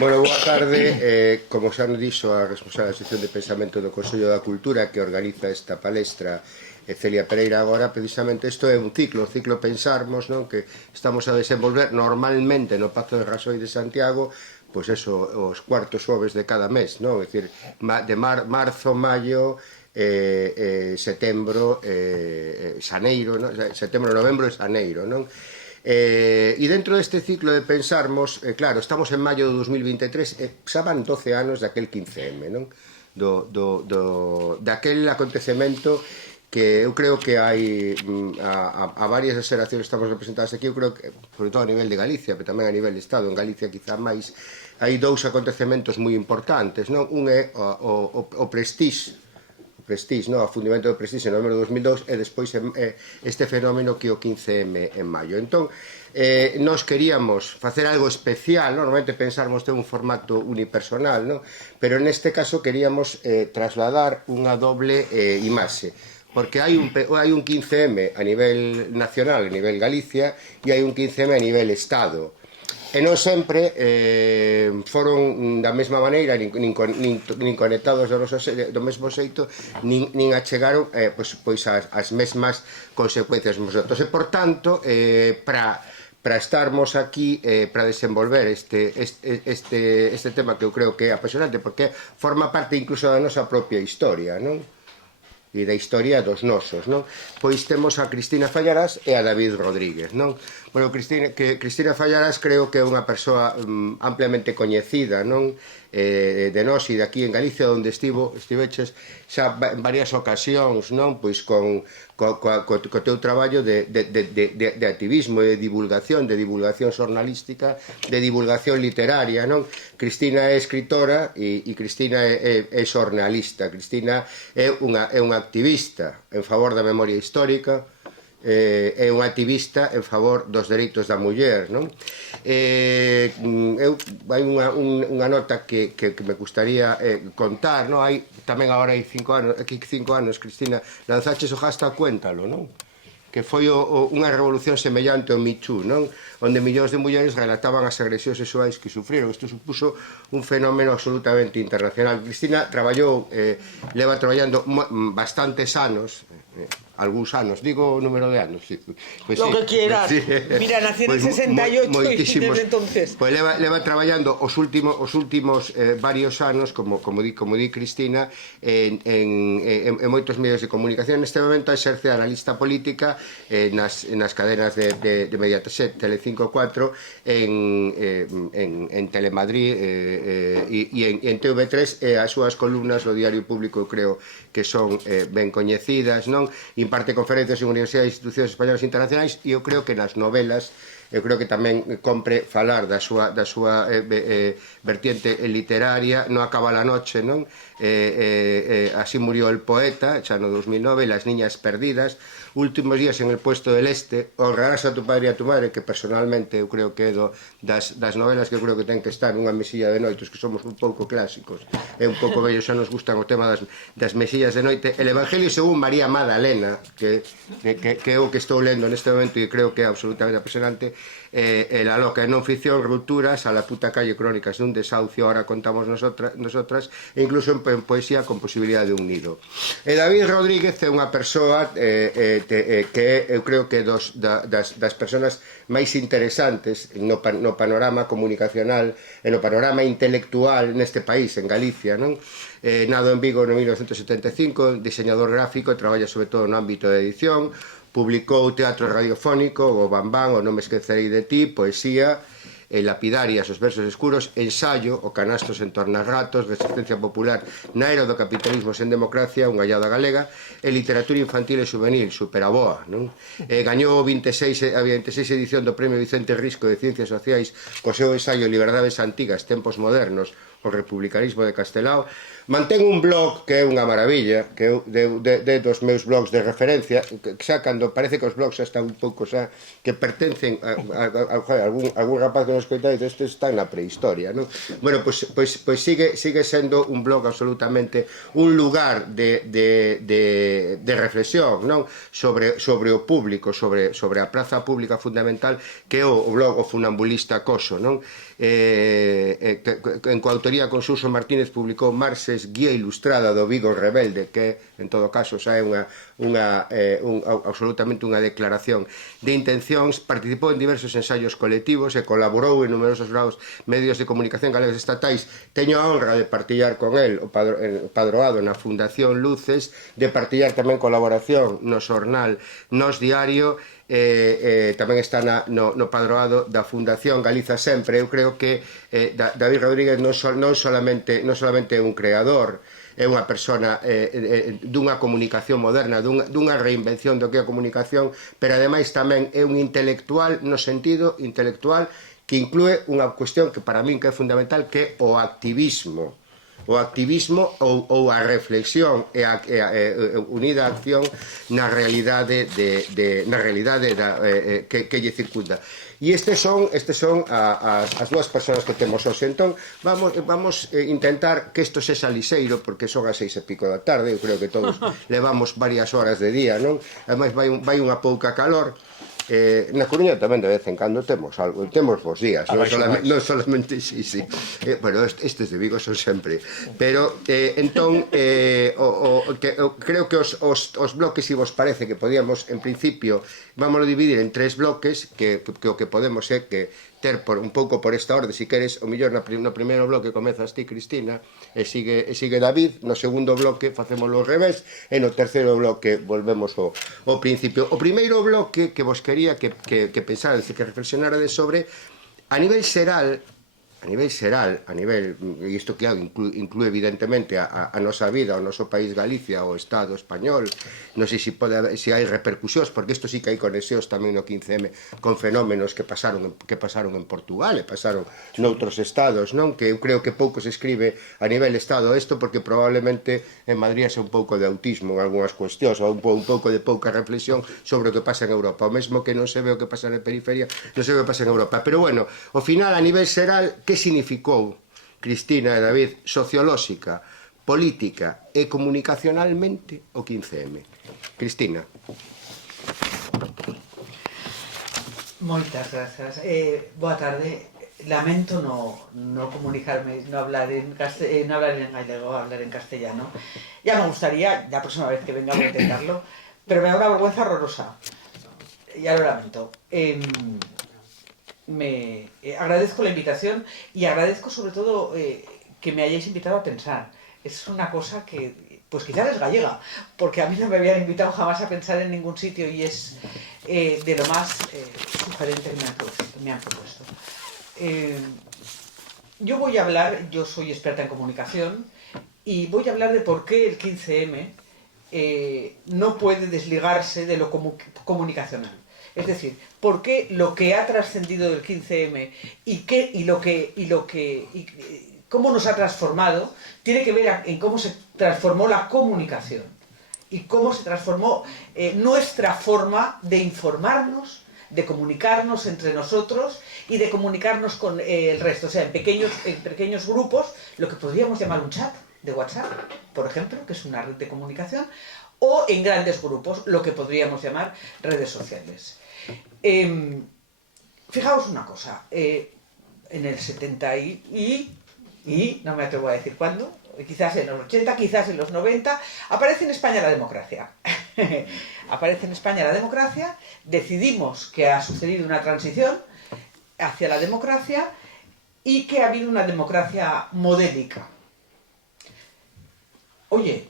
Bueno, boa tarde. Como xa nos dixo a responsable da sección de pensamento do Consello da Cultura que organiza esta palestra, Celia Pereira, agora precisamente isto é un ciclo Pensarmos, non? Que estamos a desenvolver normalmente no Pazo de Rasoy de Santiago, pois eso, os cuartos xoves de cada mes, non? É dicir, de marzo, maio, setembro, xaneiro, non? Setembro, novembro e xaneiro, non? E dentro deste ciclo de Pensarmos, claro, estamos en maio de 2023 xa van 12 anos daquel 15M, non? Daquel acontecemento que eu creo que hai a varias xeracións que estamos representadas aquí. Eu creo que, sobre todo a nivel de Galicia, pero tamén a nivel de Estado, en Galicia quizá máis, hai dous acontecementos moi importantes, non? Un é o Prestige, no? O fundimento do Prestige en novembro de 2002, e despois este fenómeno que é o 15M en maio. Entón, nós queríamos facer algo especial, non? Normalmente Pensarmos ter un formato unipersonal, non? Pero neste caso queríamos trasladar unha doble imaxe, porque hai un 15M a nivel nacional, a nivel Galicia, e hai un 15M a nivel Estado. E non sempre foron da mesma maneira, nin conectados do mesmo xeito, nin achegaron pois as mesmas consecuencias nosotros. E, por tanto, para estarmos aquí, para desenvolver este tema que eu creo que é apasionante, porque forma parte incluso da nosa propia historia, non? E da historia dos nosos, non? Pois temos a Cristina Fallarás e a David Rodríguez, non? Bueno, Cristina Fallarás creo que é unha persoa ampliamente coñecida, non? De nós e de aquí en Galicia, onde estiveches xa en varias ocasións, non? Pois co teu traballo de activismo, de divulgación xornalística, de divulgación literaria, non? Cristina é escritora e Cristina é xornalista. Cristina é unha activista en favor da memoria histórica, é un activista en favor dos dereitos da muller, non? Hai unha nota que me gustaría contar, non? Hai tamén agora hai 5 anos, Cristina, lanzaches o hashtag Cuéntalo, non? Que foi unha revolución semellante ao Me Too, non? Onde millóns de mulleres relataban as agresións sexuais que sufriron. Isto supuso un fenómeno absolutamente internacional. Cristina leva traballando bastantes anos, algúns anos, digo o número de anos, lo que quieras. Mira, nací en el 68 y desde entonces leva traballando os últimos varios anos, como di Cristina, en moitos medios de comunicación. Neste momento exerce analista política nas cadenas de Mediaset, Telecinco 4, en Telemadrid e en TV3. As súas columnas do Diario Público creo que son ben coñecidas, non? Imparte conferencias en universidades e institucións españolas e internacionais, e eu creo que nas novelas, eu creo que tamén compre falar da súa vertiente literaria. No acaba la noche, non? Así murió el poeta, xa no 2009, Las niñas perdidas, Últimos días en el puesto del este, Honrarás a tu padre e a tu madre, que personalmente eu creo que é das novelas que eu creo que ten que estar nunha mesilla de noite. Os que somos un pouco clásicos e un pouco vellos xa nos gustan o tema das mesillas de noite. El Evangelio según María Magdalena, que é o que estou lendo neste momento e creo que é absolutamente apasionante. La loca en non ficción, Rupturas, A la puta calle, Crónicas dun desahucio, ahora contamos nosotras, e incluso en poesía, Con posibilidad de un nido. E David Rodríguez é unha persoa que eu creo que das persoas máis interesantes no panorama comunicacional e no panorama intelectual neste país, en Galicia, non? Nado en Vigo no 1975, diseñador gráfico, traballa sobre todo no ámbito de edición. Publicou teatro radiofónico, O Bambán, O non me esquecerei de ti, poesía, Lapidarias, Os versos escuros, ensayo, O canastos en tornas ratos, Resistencia popular na era do capitalismo sen democracia, Unha gallada galega, e literatura infantil e juvenil, Superaboa, non? Gañou a 26 edición do Premio Vicente Risco de Ciencias Sociais co seu ensayo Liberdades Antigas, Tempos Modernos, o republicanismo de Castelao. Mantén un blog que é unha maravilla, que é dos meus blogs de referencia, que xa cando parece que os blogs xa están un pouco xa, que pertencen a algún rapaz que nos coita, dice, este está na prehistoria, non? Bueno, pois sigue sendo un blog absolutamente un lugar de reflexión, non? Sobre o público, sobre a praza pública fundamental, que é o blog O Funambulista Coso, non? en coautoría con Suso Martínez publicou Marxes, Guía Ilustrada do Vigo Rebelde, que en todo caso xa é absolutamente unha declaración de intencións. Participou en diversos ensaios colectivos e colaborou en numerosos medios de comunicación galegos estatais. Teño a honra de partillar con el o padroado na Fundación Luces, de partillar tamén colaboración no xornal Nos Diario, tamén está no padroado da Fundación Galiza Sempre. Eu creo que David Rodríguez non solamente é un creador, é unha persona dunha comunicación moderna, dunha reinvención do que é a comunicación, pero ademais tamén é un intelectual no sentido intelectual que inclúe unha cuestión que para min que é fundamental, que é o activismo ou a reflexión unida á acción na realidade que lle circunda. E estes son as dúas persoas que temos hoxe. Entón, vamos intentar que isto sexa lixeiro, porque son as 6:00 da tarde, eu creo que todos levamos varias horas de día, non? Ademais, vai unha pouca calor. Na Coruña tamén de vez en cando temos bons días, non solamente bueno, estes de Vigo son sempre, pero entón creo que os bloques, se vos parece, que podíamos en principio, vámoslo dividir en 3 bloques, que o que podemos é que ter un pouco por esta orde, se queres, o mellor no primeiro bloque comezas ti, Cristina, e sigue David, no segundo bloque facémoslo ao revés, e no terceiro bloque volvemos ao principio. O primeiro bloque que vos quería que pensarades e que reflexionarades sobre, a nivel xeral, e isto que inclúe evidentemente a nosa vida, o noso país Galicia, o Estado español, non sei se hai repercusións, porque isto sí que hai conexións tamén no 15M con fenómenos que pasaron en Portugal e pasaron noutros estados, non? Que eu creo que pouco se escribe a nivel Estado isto, porque probablemente en Madrid é un pouco de autismo en algunhas cuestións, ou un pouco de pouca reflexión sobre o que pasa en Europa, o mesmo que non se ve o que pasa na periferia, non se ve o que pasa en Europa. Pero bueno, ao final, a nivel xeral, que significou, Cristina e David, sociolóxica, política e comunicacionalmente o 15M? Cristina. Moitas grazas. Boa tarde. Lamento no comunicarme, no hablar en gallego, hablar en castellano. Ya me gustaría, la próxima vez que venga voy a intentarlo, pero me da una vergüenza horrorosa. Ya lo lamento. Agradezco la invitación y agradezco sobre todo que me hayáis invitado a pensar. Es una cosa que, pues quizás es gallega, porque a mí no me habían invitado jamás a pensar en ningún sitio y es de lo más sugerente que me han propuesto. Yo voy a hablar, yo soy experta en comunicación y voy a hablar de por qué el 15M no puede desligarse de lo comunicacional. Es decir, por qué lo que ha trascendido del 15M y cómo nos ha transformado tiene que ver en cómo se transformó la comunicación y cómo se transformó nuestra forma de informarnos, de comunicarnos entre nosotros y de comunicarnos con el resto. O sea, en pequeños grupos, lo que podríamos llamar un chat de WhatsApp, por ejemplo, que es una red de comunicación, o en grandes grupos, lo que podríamos llamar redes sociales. Fijaos una cosa, en el 70 y no me atrevo a decir cuándo, quizás en los 80, quizás en los 90, aparece en España la democracia. Aparece en España la democracia, decidimos que ha sucedido una transición hacia la democracia y que ha habido una democracia modélica. Oye,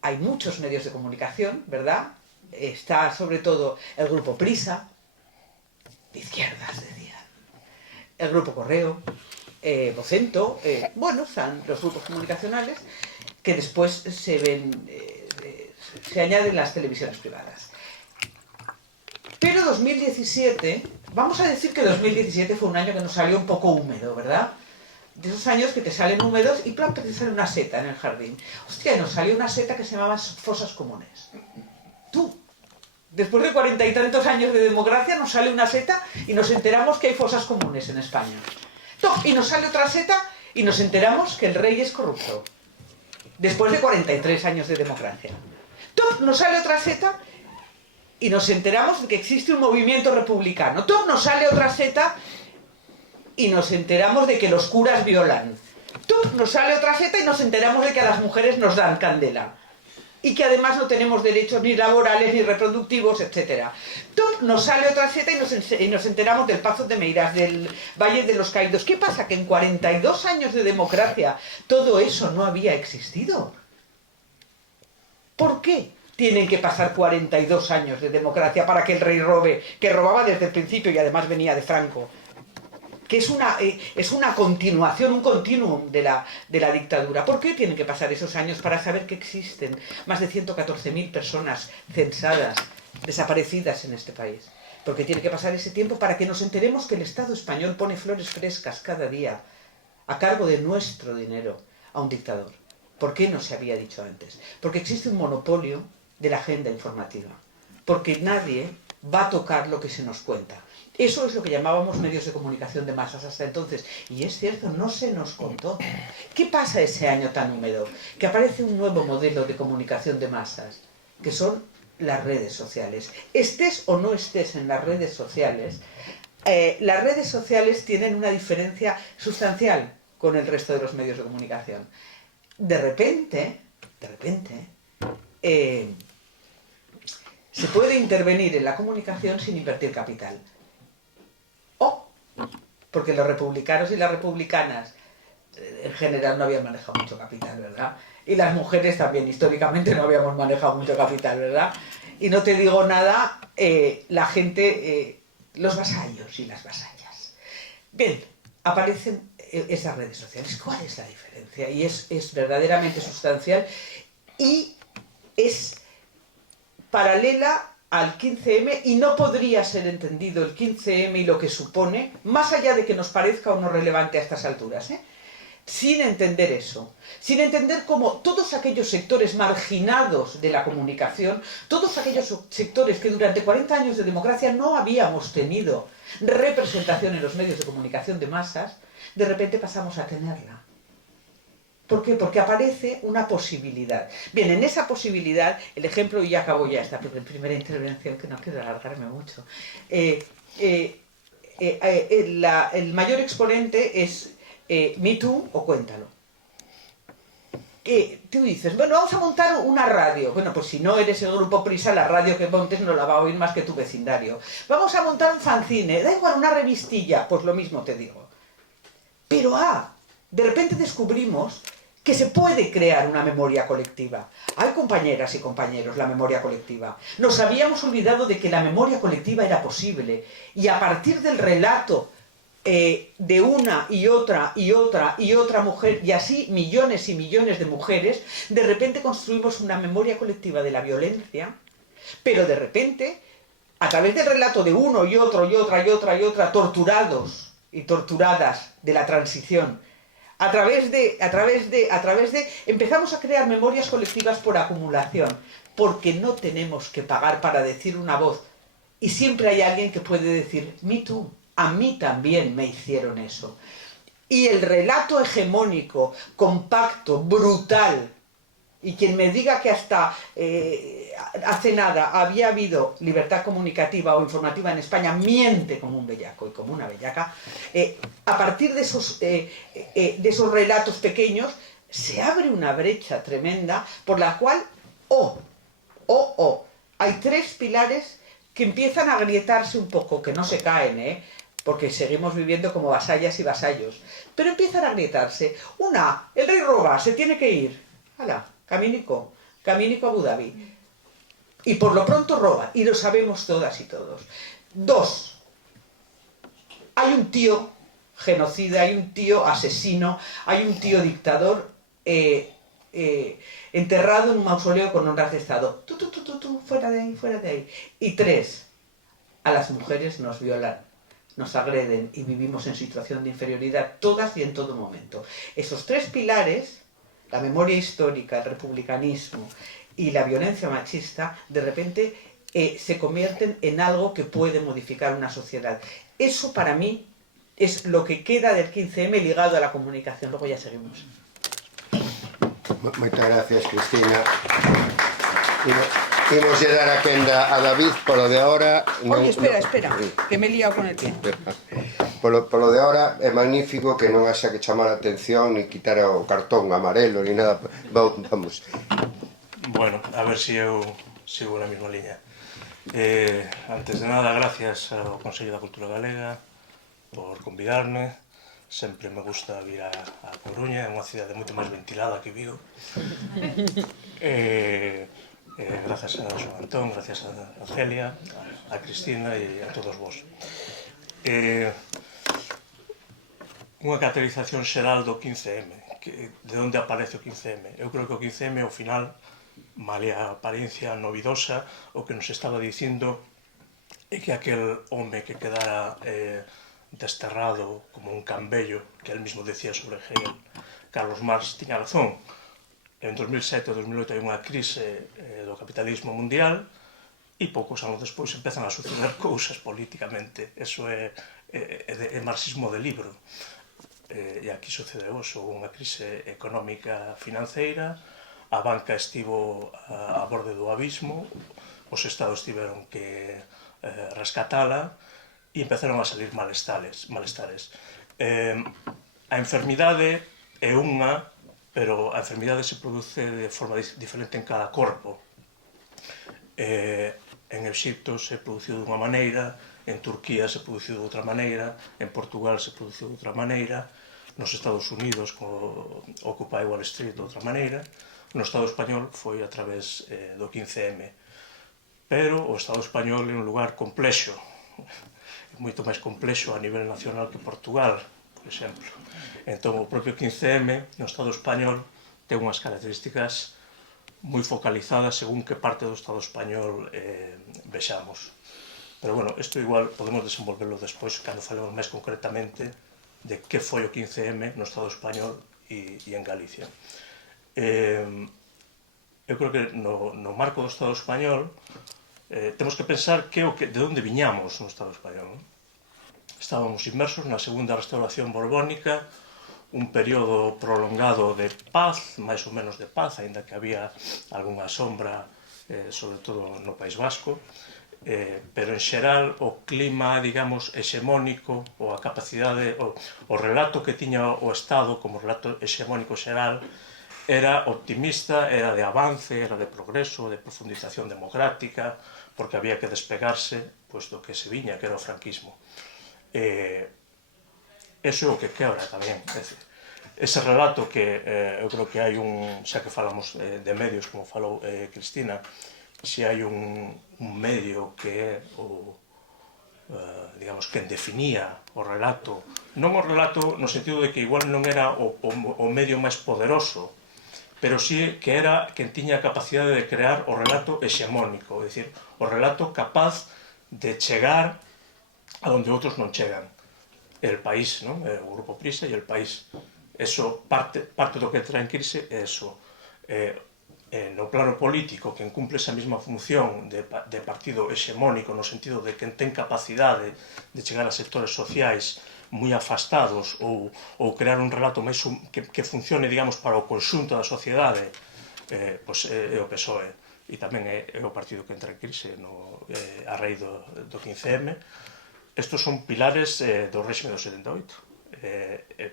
hay muchos medios de comunicación, ¿verdad? Está sobre todo el grupo Prisa, de izquierdas decían, el grupo Correo, Vocento, bueno, están los grupos comunicacionales que después se añaden las televisiones privadas. Pero 2017, vamos a decir que 2017 fue un año que nos salió un poco húmedo, ¿verdad? De esos años que te salen húmedos y planta te sale una seta en el jardín. Hostia, nos salió una seta que se llamaba fosas comunes. Tú, después de 40 y tantos años de democracia, nos sale una seta y nos enteramos que hay fosas comunes en España. Y nos sale otra seta y nos enteramos que el rey es corrupto. Después de 43 años de democracia. Nos sale otra seta y nos enteramos de que existe un movimiento republicano. Nos sale otra seta y nos enteramos de que los curas violan. ¡Tup! Nos sale otra seta y nos enteramos de que a las mujeres nos dan candela. Y que además no tenemos derechos ni laborales, ni reproductivos, etc. ¡Tup! Nos sale otra seta y nos enteramos del Pazo de Meirás, del Valle de los Caídos. ¿Qué pasa? Que en 42 años de democracia todo eso no había existido. ¿Por qué tienen que pasar 42 años de democracia para que el rey robe, que robaba desde el principio y además venía de Franco? Que es una continuación, un continuum de la dictadura. ¿Por qué tienen que pasar esos años para saber que existen más de 114.000 personas censadas, desaparecidas en este país? Porque tiene que pasar ese tiempo para que nos enteremos que el Estado español pone flores frescas cada día a cargo de nuestro dinero a un dictador. ¿Por qué no se había dicho antes? Porque existe un monopolio de la agenda informativa. Porque nadie va a tocar lo que se nos cuenta. Eso es lo que llamábamos medios de comunicación de masas hasta entonces. Y es cierto, no se nos contó. ¿Qué pasa ese año tan húmedo? Que aparece un nuevo modelo de comunicación de masas, que son las redes sociales. Estés o no estés en las redes sociales tienen una diferencia sustancial con el resto de los medios de comunicación. De repente, se puede intervenir en la comunicación sin invertir capital. Porque los republicanos y las republicanas en general no habían manejado mucho capital, ¿verdad? Y las mujeres también históricamente no habíamos manejado mucho capital, ¿verdad? Y no te digo nada, la gente, los vasallos y las vasallas. Bien, aparecen esas redes sociales. ¿Cuál es la diferencia? Y es verdaderamente sustancial y es paralela al 15M y no podría ser entendido el 15M y lo que supone, más allá de que nos parezca o no relevante a estas alturas, sin entender eso, sin entender cómo todos aquellos sectores marginados de la comunicación, todos aquellos sectores que durante 40 años de democracia no habíamos tenido representación en los medios de comunicación de masas, de repente pasamos a tenerla. ¿Por qué? Porque aparece una posibilidad. Bien, en esa posibilidad, el ejemplo, y ya acabo ya esta primera intervención, que no quiero alargarme mucho, el mayor exponente es Me Too o Cuéntalo. Tú dices, bueno, vamos a montar una radio. Bueno, pues si no eres el grupo Prisa, la radio que montes no la va a oír más que tu vecindario. Vamos a montar un fanzine, da igual, una revistilla, pues lo mismo te digo. Pero de repente descubrimos que se puede crear una memoria colectiva. Hay compañeras y compañeros, la memoria colectiva. Nos habíamos olvidado de que la memoria colectiva era posible. Y a partir del relato de una y otra y otra y otra mujer, y así millones y millones de mujeres, de repente construimos una memoria colectiva de la violencia, pero de repente, a través del relato de uno y otro y otra y otra y otra, torturados y torturadas de la transición, a través de empezamos a crear memorias colectivas por acumulación, porque no tenemos que pagar para decir una voz, y siempre hay alguien que puede decir, me too, a mí también me hicieron eso. Y el relato hegemónico, compacto, brutal, y quien me diga que hasta hace nada había habido libertad comunicativa o informativa en España, miente como un bellaco y como una bellaca. A partir de esos relatos pequeños se abre una brecha tremenda por la cual hay tres pilares que empiezan a agrietarse un poco, que no se caen, porque seguimos viviendo como vasallas y vasallos, pero empiezan a agrietarse. Una, el rey roba, se tiene que ir. ¡Hala! Caminico a Abu Dhabi. Y por lo pronto roba, y lo sabemos todas y todos. Dos, hay un tío genocida, hay un tío asesino, hay un tío dictador enterrado en un mausoleo con honras de Estado. Fuera de ahí, fuera de ahí. Y tres, a las mujeres nos violan, nos agreden y vivimos en situación de inferioridad todas y en todo momento. Esos tres pilares, la memoria histórica, el republicanismo y la violencia machista, de repente se convierten en algo que puede modificar una sociedad. Eso para mí es lo que queda del 15M ligado a la comunicación. Luego ya seguimos. Moitas gracias, Cristina. Imos dar a quenda a David, polo de ahora... Oye, espera, que me he liado con el pie. Polo de ahora é magnífico que non haxa que chamar a atención ni quitar o cartón amarelo ni nada. Vamos. Bueno, a ver se eu sigo na mesma liña. Antes de nada, gracias ao Consello da Cultura Galega por convidarme. Sempre me gusta vir a Coruña, é unha cidade moito máis ventilada que Vigo. Gracias a Joan Antón, gracias a Celia, a Cristina e a todos vos. Unha caracterización xeral do 15M, de onde aparece o 15M. Eu creo que o 15M, ao final, male a apariencia novidosa, o que nos estaba dicindo é que aquel home que quedara desterrado como un cambello, que él mismo decía sobre Hegel, Carlos Marx, tiña razón. En 2007 ou 2008 hai unha crise do capitalismo mundial e poucos anos despois empezan a suceder cousas políticamente. Eso é marxismo de libro. E aquí sucedeu unha crise económica financeira, a banca estivo a borde do abismo, os estados tiveron que rescatala e empezaron a salir malestares. A enfermidade é unha, pero a enfermidade se produce de forma diferente en cada corpo. En Egipto se produciu de unha maneira, en Turquía se produciu de outra maneira, en Portugal se produciu de outra maneira, nos Estados Unidos, co Occupy Wall Street, de outra maneira, no Estado español foi a través do 15M. Pero o Estado español é un lugar complexo, moito máis complexo a nivel nacional que Portugal, por exemplo. Entón, o propio 15M no Estado español ten unhas características moi focalizadas según que parte do Estado español vexamos. Pero, bueno, isto igual podemos desenvolverlo despois cando falemos máis concretamente de que foi o 15M no Estado español e en Galicia. Eu creo que no marco do Estado español temos que pensar de onde viñamos no Estado español. Estábamos inmersos na segunda restauración borbónica, un período prolongado de paz, máis ou menos de paz, aínda que había algunha sombra, sobre todo no País Vasco, pero en xeral o clima, digamos, hexemónico, ou a capacidade, o relato que tiña o Estado como relato hexemónico xeral, era optimista, era de avance, era de progreso, de profundización democrática, porque había que despegarse do que se viña, que era o franquismo. Eso é o que quebra tamén. Ese relato que eu creo que hai xa que falamos de medios, como falou Cristina, se hai un medio que é digamos, que definía o relato, non o relato no sentido de que igual non era o medio máis poderoso, pero sí que era quen tiña a capacidade de crear o relato hexemónico, é dicir, o relato capaz de chegar a onde outros non chegan. El País, non? O Grupo Prisa e El País. Eso, parte do que entra en crise é eso. No plano político, quen cumple esa mesma función de partido hexemónico no sentido de quen ten capacidade de chegar a sectores sociais moi afastados ou crear un relato máis que funcione, digamos, para o conxunto da sociedade, é o PSOE. E tamén é o partido que entra en crise a raíz do 15M. Estos son pilares do réxime do 78.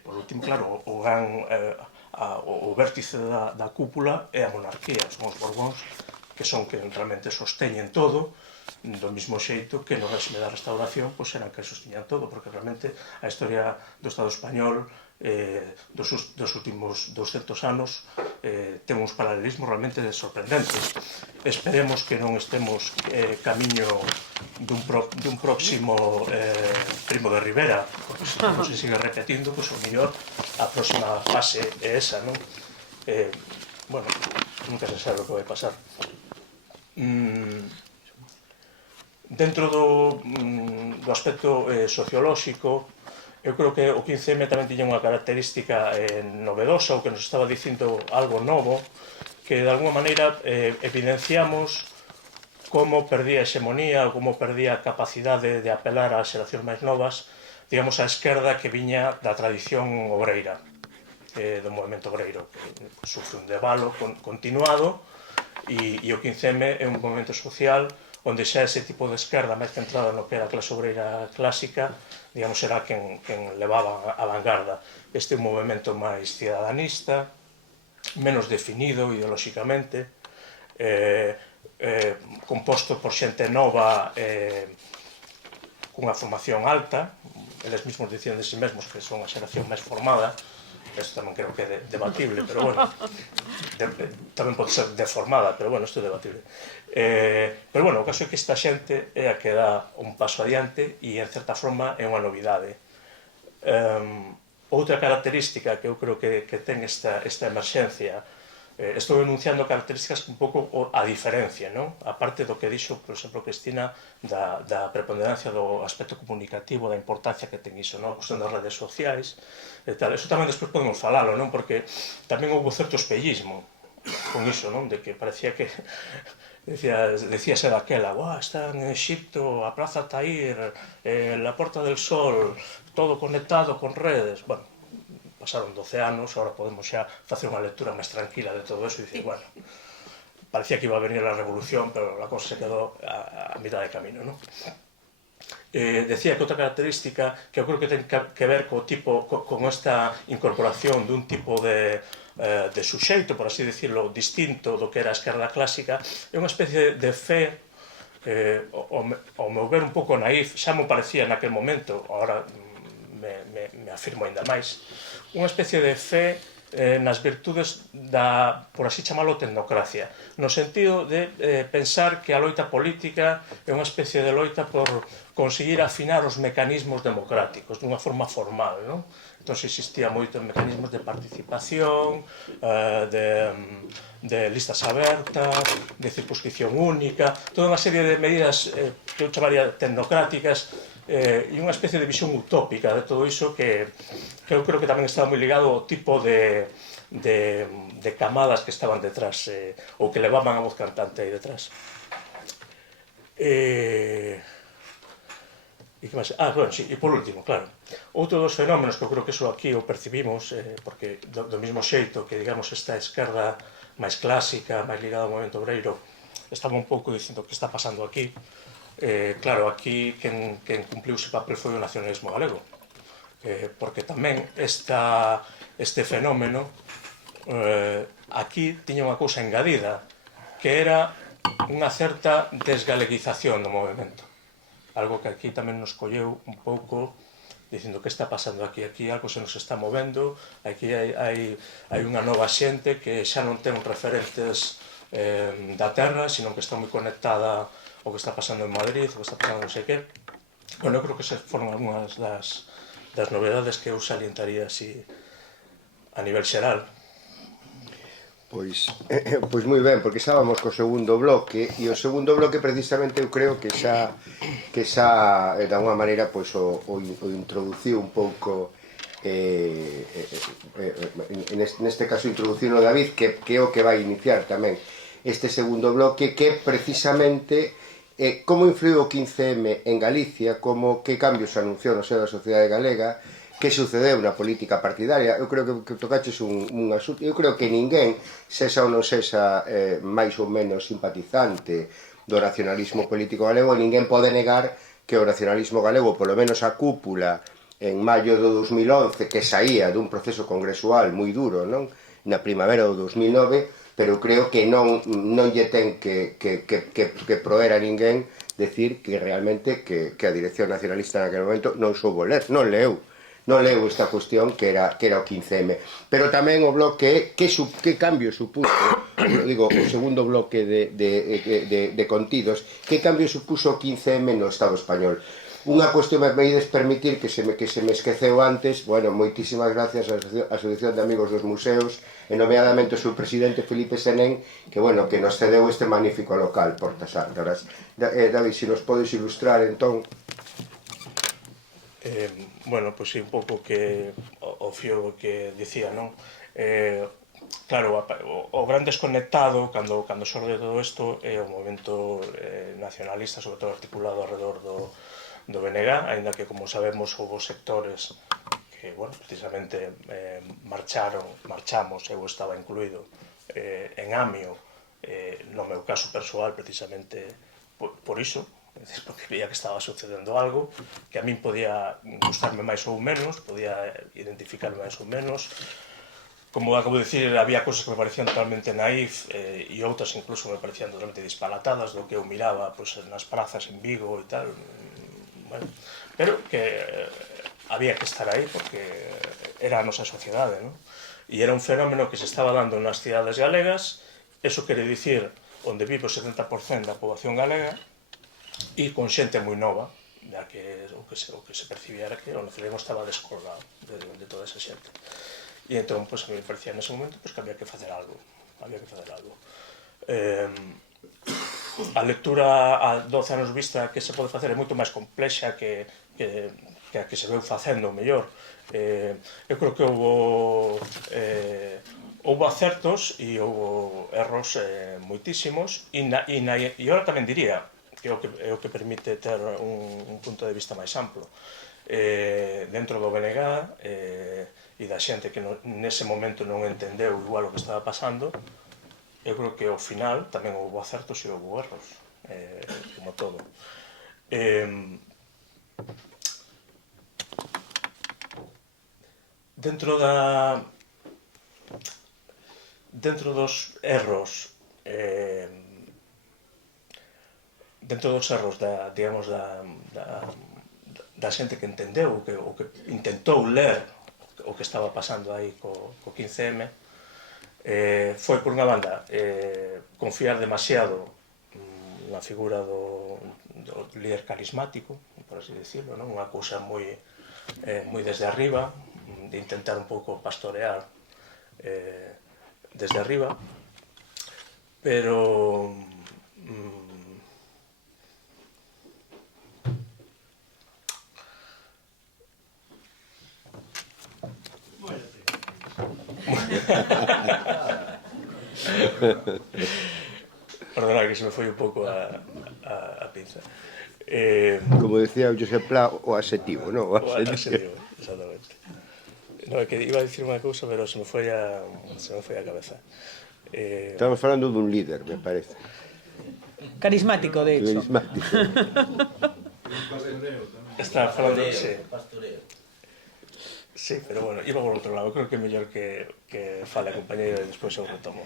Por último, claro, o vértice da cúpula é a monarquía, son os Borbóns, que son que realmente sosteñen todo, do mesmo xeito que no réxime da restauración eran que sostiñan todo, porque realmente a historia do Estado español dos últimos 200 anos ten uns paralelismos realmente sorprendentes. Esperemos que non estemos camiño dun próximo Primo de Rivera, porque se non se sigue repetindo, o mellor a próxima fase é esa, non? Bueno, nunca se sabe o que vai pasar. Dentro do aspecto sociolóxico, eu creo que o 15M tamén tiña unha característica novedosa, ou que nos estaba dicindo algo novo, que de alguma maneira evidenciamos como perdía hexemonía ou como perdía a capacidade de apelar ás xeracións máis novas, digamos, a esquerda que viña da tradición obreira, do movimento obreiro, que sufre un debalo continuado, e o 15M é un movimento social onde xa ese tipo de esquerda máis centrada no que era a clase obreira clásica, digamos, era quen levaba a vanguarda. Este é un movimento máis cidadanista, menos definido ideolóxicamente, composto por xente nova cunha formación alta. Eles mesmos dicían de si mesmos que son a xeración máis formada. Isto tamén creo que é debatible, pero bueno, tamén pode ser deformada, pero bueno, isto é debatible. Pero bueno, o caso é que esta xente é a que dá un paso adiante e en certa forma é unha novidade. Outra característica que eu creo que ten esta emerxencia, estou enunciando características un pouco a diferencia, non? A parte do que dixo, por exemplo, Cristina, da preponderancia do aspecto comunicativo, da importancia que ten iso, non? A cuestión das redes sociais e tal. Eso tamén despois podemos falalo, non? Porque tamén houve certo espellismo con iso, non? De que parecía que decíase daquela, está en Egipto, a Praza Tahir, la Porta del Sol, todo conectado con redes. Bueno, pasaron 12 anos, ahora podemos xa facer unha lectura máis tranquila de todo eso e dicir, bueno, parecía que iba a venir a revolución, pero a cosa se quedó a mitad de camino, non? Decía que outra característica que eu creo que ten que ver co tipo, con esta incorporación dun tipo de suxeito, por así decirlo, distinto do que era a esquerda clásica, é unha especie de fe, ao meu ver un pouco naif, xa me parecía naquel momento, agora me afirmo ainda máis, unha especie de fe nas virtudes da, por así chamalo, tecnocracia, no sentido de pensar que a loita política é unha especie de loita por conseguir afinar os mecanismos democráticos dunha forma formal, non? Entón existía moitos mecanismos de participación, de listas abertas, de circunscripción única, toda unha serie de medidas que eu chamaría tecnocráticas, e unha especie de visión utópica de todo iso que eu creo que tamén estaba moi ligado ao tipo de camadas que estaban detrás, ou que levaban a voz cantante aí detrás. E que máis? Bueno, sí, e por último, claro, outro dos fenómenos que eu creo que eso aquí o percibimos, porque do mesmo xeito que, digamos, esta esquerda máis clásica, máis ligada ao movimento obreiro, estaba un pouco dicindo que está pasando aquí. Claro, aquí quen cumpliu ese papel foi o nacionalismo galego, porque tamén este fenómeno aquí tiña unha cousa engadida, que era unha certa desgaleguización do movimento, algo que aquí tamén nos colleu un pouco dicindo que está pasando aquí, algo se nos está movendo, aquí hai unha nova xente que xa non ten referentes da terra, sino que está moi conectada o que está pasando en Madrid, o que está pasando non sei que. Bueno, eu creo que se foron algunhas das novedades que eu salientaría así a nivel xeral. Pois moi ben, porque estábamos co segundo bloque, e o segundo bloque precisamente eu creo que xa de alguma maneira pois o introduciu un pouco, neste caso introduciu o David, que é o que vai iniciar tamén este segundo bloque, que precisamente como influiu o 15M en Galicia, que cambios anunciou no seno da sociedade galega, que sucedeu na política partidaria. Eu creo que tocaches un asunto. Eu creo que ninguén, sexa ou non sexa máis ou menos simpatizante do nacionalismo político galego, ninguén pode negar que o nacionalismo galego, polo menos a cúpula en maio do 2011, que saía dun proceso congresual moi duro, non? Na primavera do 2009, pero creo que non lle ten que proer a ninguén decir que realmente que a dirección nacionalista naquele momento non soubo ler, non leu esta cuestión que era o 15M. Pero tamén o bloque, que cambio supuso, digo, o segundo bloque de contidos, que cambio supuso o 15M no Estado español. Unha cuestión me ides permitir que se me esqueceu antes. Bueno, moitísimas gracias á Asociación de Amigos dos Museos e nomeadamente o seu presidente Felipe Senén, que nos cedeu este magnífico local, Portas Árgaras. David, se nos podes ilustrar entón. Bueno, pois sí, un pouco que o fío que dicía, non? Claro, o gran desconectado cando xorde todo isto é o movimento nacionalista, sobre todo articulado alrededor do BNG, aínda que, como sabemos, houve sectores que, bueno, precisamente marchamos, eu estaba incluído en Amio, no meu caso persoal, precisamente por iso, porque veía que estaba sucedendo algo que a min podía gustarme máis ou menos, podía identificarme máis ou menos. Como acabo de decir, había cosas que me parecían totalmente naif e outras incluso me parecían totalmente disparatadas do que eu miraba pues, nas prazas en Vigo e tal. Bueno, pero que había que estar aí porque era a nosa sociedade, ¿no? E era un fenómeno que se estaba dando nas cidades galegas, eso quere dicir onde vive o 70% da poboación galega, e con xente moi nova, ya que o que se percibía era que o nacionalismo estaba descolgado de toda esa xente. E entón, pues, a mí me parecía nese momento pues, que había que facer algo. A lectura a 12 anos vista que se pode facer é moito máis complexa que a que se veu facendo mellor. Eu creo que houve acertos e houve erros moitísimos e agora tamén diría que é o que permite ter un punto de vista máis amplo dentro do BNG e da xente que nese momento non entendeu igual o que estaba pasando. Eu creo que ao final tamén houve acertos e houve erros, como todo. Dentro dos erros da xente que entendeu o que intentou ler o que estaba pasando aí co 15M, foi, por unha banda, confiar demasiado na figura do líder carismático, por así decirlo, unha cousa moi desde arriba, de intentar un pouco pastorear desde arriba, pero perdona que se me foi un pouco a pinza. Como decía Josep Pla, o asetivo, non? O asetivo, exactamente. No, é que iba a dicir unha cousa, pero se me foi a cabeza. Estamos falando dun líder, me parece. Carismático, de hecho. Carismático. Está falando, sí. Sí, pero bueno, iba por outro lado. Creo que é mellor que fale a compañeira e despois eu retomo.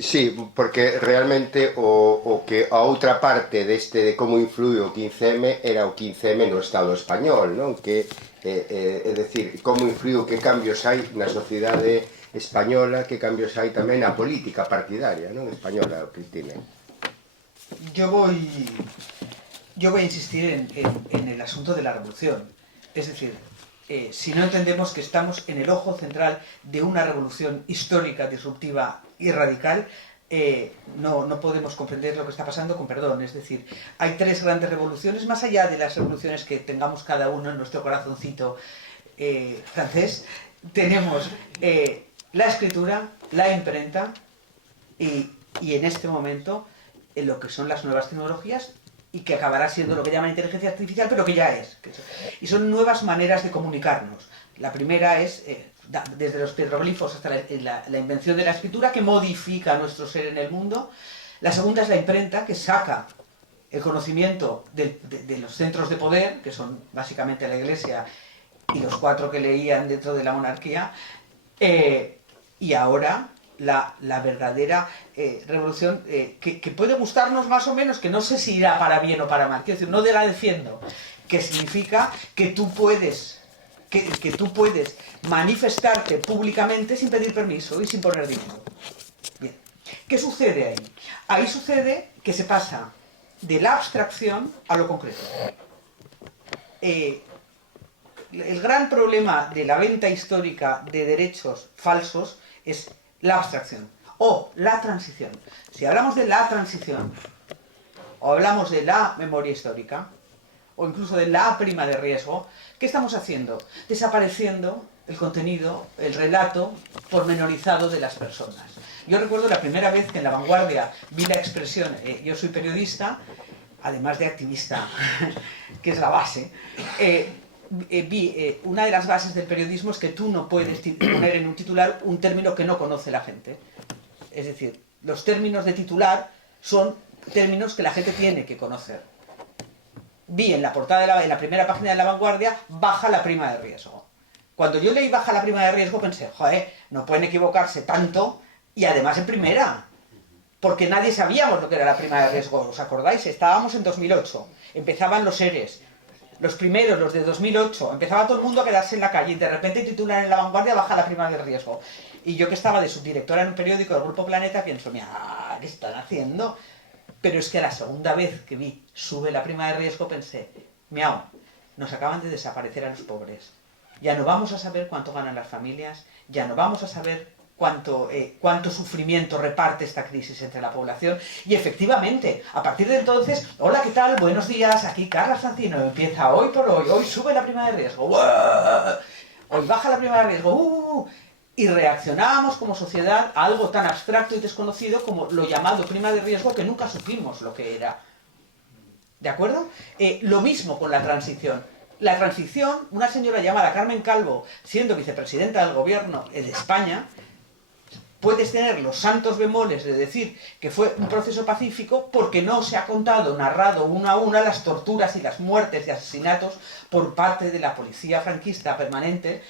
Sí, porque realmente o que a outra parte de como influi o 15M era o 15M no Estado español, non? Que, é dicir, como influiu, que cambios hai na sociedade española, que cambios hai tamén na política partidaria, non? Española, Cristina. Yo voy a insistir en el asunto de la revolución. Es decir, si no entendemos que estamos en el ojo central de una revolución histórica, disruptiva y radical, no podemos comprender lo que está pasando con perdón. Es decir, hay tres grandes revoluciones, más allá de las revoluciones que tengamos cada uno en nuestro corazoncito francés. Tenemos la escritura, la imprenta y en este momento lo que son las nuevas tecnologías, y que acabará siendo lo que llaman inteligencia artificial, pero que ya es. Y son nuevas maneras de comunicarnos. La primera es, desde los petroglifos hasta la invención de la escritura, que modifica nuestro ser en el mundo. La segunda es la imprenta, que saca el conocimiento de los centros de poder, que son básicamente la Iglesia y los 4 que leían dentro de la monarquía, y ahora la verdadera revolución que puede gustarnos más o menos, que no sé si irá para bien o para mal, quiero decir, no la defiendo, que significa que tú puedes manifestarte públicamente sin pedir permiso y sin poner dinero. Bien. ¿Qué sucede ahí? Ahí sucede que se pasa de la abstracción a lo concreto. El gran problema de la venta histórica de derechos falsos es la abstracción o la transición. Si hablamos de la transición o hablamos de la memoria histórica o incluso de la prima de riesgo, ¿qué estamos haciendo? Desapareciendo el contenido, el relato pormenorizado de las personas. Yo recuerdo la primera vez que en La Vanguardia vi la expresión, yo soy periodista, además de activista, que es la base, vi una de las bases del periodismo es que tú no puedes poner en un titular un término que no conoce la gente. Es decir, los términos de titular son términos que la gente tiene que conocer. Vi en la portada, en la primera página de La Vanguardia, baja la prima de riesgo. Cuando yo leí baja la prima de riesgo pensé, joder, no pueden equivocarse tanto, y además en primera, porque nadie sabíamos lo que era la prima de riesgo. ¿Os acordáis? Estábamos en 2008, empezaban los ERES, los primeros, los de 2008, empezaba todo el mundo a quedarse en la calle y de repente titular en La Vanguardia baja la prima de riesgo. Y yo, que estaba de subdirectora en un periódico del Grupo Planeta, pienso, mira, ¿qué están haciendo? Pero es que a la segunda vez que vi sube la prima de riesgo pensé, miau, nos acaban de desaparecer a los pobres. Ya no vamos a saber cuánto ganan las familias, ya no vamos a saber cuánto sufrimiento reparte esta crisis entre la población. Y efectivamente, a partir de entonces, hola, ¿qué tal? Buenos días, aquí Carla Francino, empieza hoy por hoy, hoy sube la prima de riesgo, ¡uah! Hoy baja la prima de riesgo, y reaccionábamos como sociedad a algo tan abstracto y desconocido como lo llamado prima de riesgo, que nunca supimos lo que era. ¿De acuerdo? Lo mismo con la transición. La transición, una señora llamada Carmen Calvo, siendo vicepresidenta del gobierno de España, puedes tener los santos bemoles de decir que fue un proceso pacífico porque no se ha contado, narrado una a una las torturas y las muertes y asesinatos por parte de la policía franquista permanente,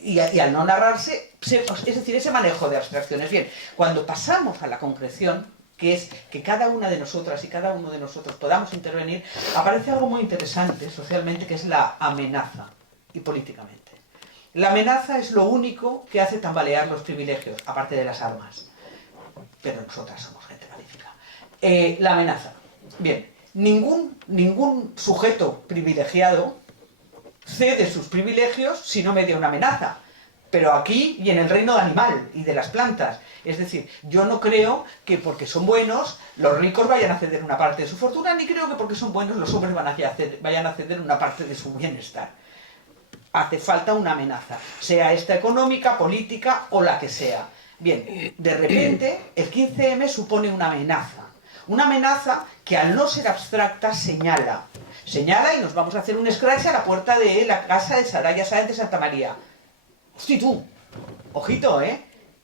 y al no narrarse, es decir, ese manejo de abstracciones. Bien, cuando pasamos a la concreción, que es que cada una de nosotras y cada uno de nosotros podamos intervenir, aparece algo muy interesante socialmente, que es la amenaza, y políticamente. La amenaza es lo único que hace tambalear los privilegios, aparte de las armas. Pero nosotras somos gente pacífica. La amenaza. Bien, ningún sujeto privilegiado cede sus privilegios si no media una amenaza. Pero aquí y en el reino animal y de las plantas. Es decir, yo no creo que porque son buenos los ricos vayan a ceder una parte de su fortuna, ni creo que porque son buenos los hombres vayan a ceder una parte de su bienestar. Hace falta una amenaza, sea esta económica, política o la que sea. Bien, de repente el 15M supone una amenaza que al no ser abstracta señala y nos vamos a hacer un scratch a la puerta de la casa de Soraya Sáenz de Santa María. Hostia, tú, ojito,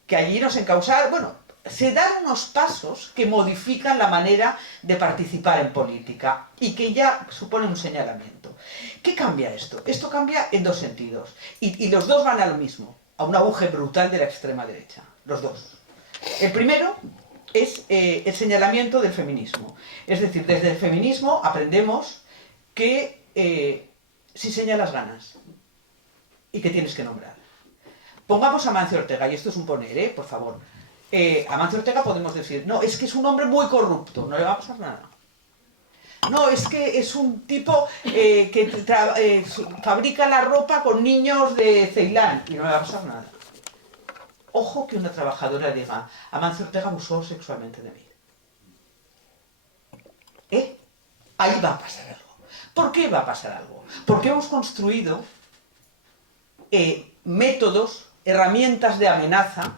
que allí nos encausaron, bueno, se dan unos pasos que modifican la manera de participar en política y que ya supone un señalamiento. ¿Qué cambia esto? Esto cambia en dos sentidos, y los dos van a lo mismo, a un auge brutal de la extrema derecha, los dos. El primero es el señalamiento del feminismo. Es decir, desde el feminismo aprendemos que si señalas ganas y que tienes que nombrar. Pongamos a Amancio Ortega, y esto es un poner, por favor. A Amancio Ortega podemos decir, no, es que es un hombre muy corrupto, no le va a pasar nada. No, es que es un tipo que fabrica la ropa con niños de Ceilán, y no le va a pasar nada. Ojo que una trabajadora diga, Amancio Ortega abusó sexualmente de mí. Ahí va a pasar algo. ¿Por qué va a pasar algo? Porque hemos construido métodos, herramientas de amenaza,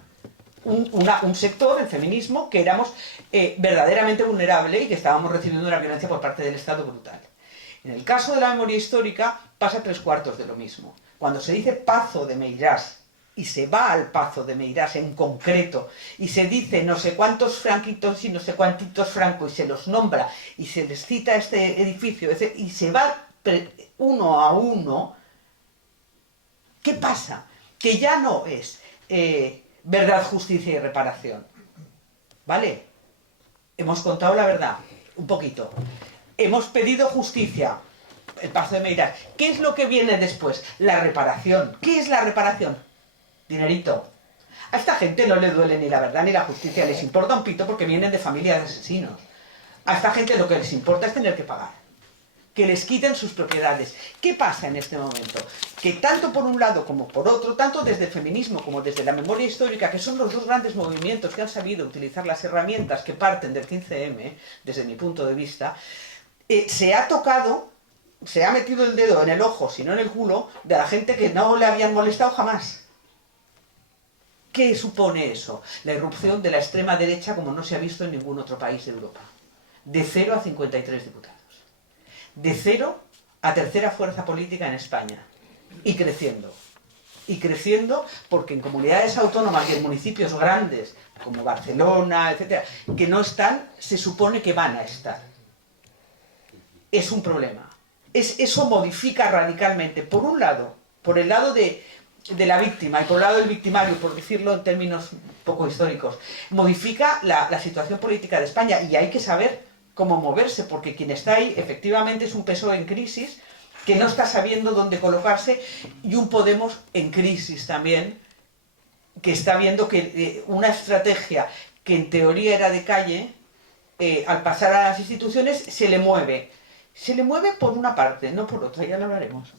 un sector, el feminismo, que éramos verdaderamente vulnerable y que estábamos recibiendo una violencia por parte del Estado brutal. En el caso de la memoria histórica pasa 3/4 de lo mismo. Cuando se dice Pazo de Meirás y se va al Pazo de Meirás en concreto y se dice no sé cuántos franquitos y no sé cuántitos francos y se los nombra y se les cita este edificio y se va uno a uno, ¿qué pasa? Que ya no es verdad, justicia y reparación. ¿Vale? Hemos contado la verdad, un poquito. Hemos pedido justicia, el Pazo de Meirás. ¿Qué es lo que viene después? La reparación. ¿Qué es la reparación? Dinerito. A esta gente no le duele ni la verdad ni la justicia, les importa un pito porque vienen de familias de asesinos. A esta gente lo que les importa es tener que pagar. Que les quiten sus propiedades. ¿Qué pasa en este momento? Que tanto por un lado como por otro, tanto desde el feminismo como desde la memoria histórica, que son los dos grandes movimientos que han sabido utilizar las herramientas que parten del 15M, desde mi punto de vista, se ha metido el dedo en el ojo, si no en el culo, de la gente que no le habían molestado jamás. ¿Qué supone eso? La irrupción de la extrema derecha como no se ha visto en ningún otro país de Europa. De 0 a 53 diputados. De 0 a tercera fuerza política en España. Y creciendo. y creciendo, porque en comunidades autónomas y en municipios grandes, como Barcelona, etcétera, que no están, se supone que van a estar. Es un problema. Eso modifica radicalmente, por un lado, por el lado de la víctima y por el lado del victimario, por decirlo en términos poco históricos, modifica la situación política de España, y hay que saber cómo moverse, porque quien está ahí efectivamente es un PSOE en crisis, que no está sabiendo dónde colocarse, y un Podemos en crisis también, que está viendo que una estrategia que en teoría era de calle, al pasar a las instituciones se le mueve. Se le mueve por una parte, no por otra, ya lo hablaremos.